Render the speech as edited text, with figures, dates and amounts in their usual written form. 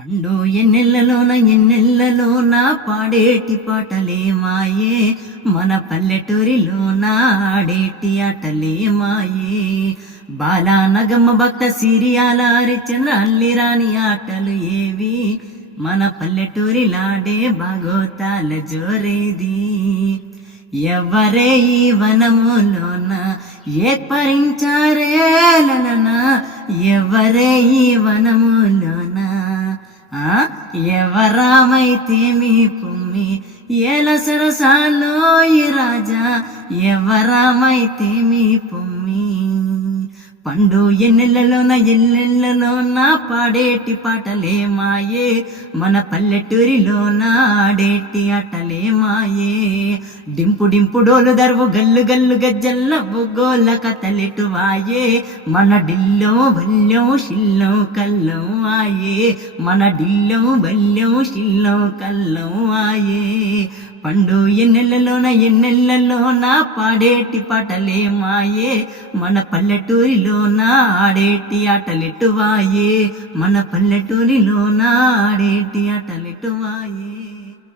పండు ఎన్నెల్లలోన పాడేటి పాటలే మాయే, మన పల్లెటూరిలోన ఆడేటి ఆటలే మాయే. బాలా నగమ్మ భక్త సిరియాల హరిశ్చంద్ర అల్లి రాని ఆటలు ఏవి, మన పల్లెటూరిలాడే బాగోతాల జోరేది. ఎవరే ఈ వనములోన ఏర్పరించారే లలనా, ఎవరే ఈ వనములోన ఎవరామైతే మీ పుమ్మి ఏల సరసాలో ఈ రాజా, ఎవరామైతే మీ పుమ్మి. పండు ఎన్నెల్లలోన పాడేటి పాటలే మాయే, మన పల్లెటూరిలోన ఆడేటి ఆటలే మాయే. డింపు డింపు డోలు దరువు గల్లు గల్లు గజ్జల్ల బుగ్గోల కథలెటు వాయే, మన డిల్లో బల్యం శిల్లం కల్లం ఆయే, మన డిల్లో బల్యం శిల్లం కల్లం ఆయే. పండు ఎన్నెల్లలోన పాడేటి పాటలే మాయే, మన పల్లెటూరిలోన ఆడేటి ఆటలెటు వాయే, మన పల్లెటూరిలోన ఆడేటి ఆటలెటు వాయే.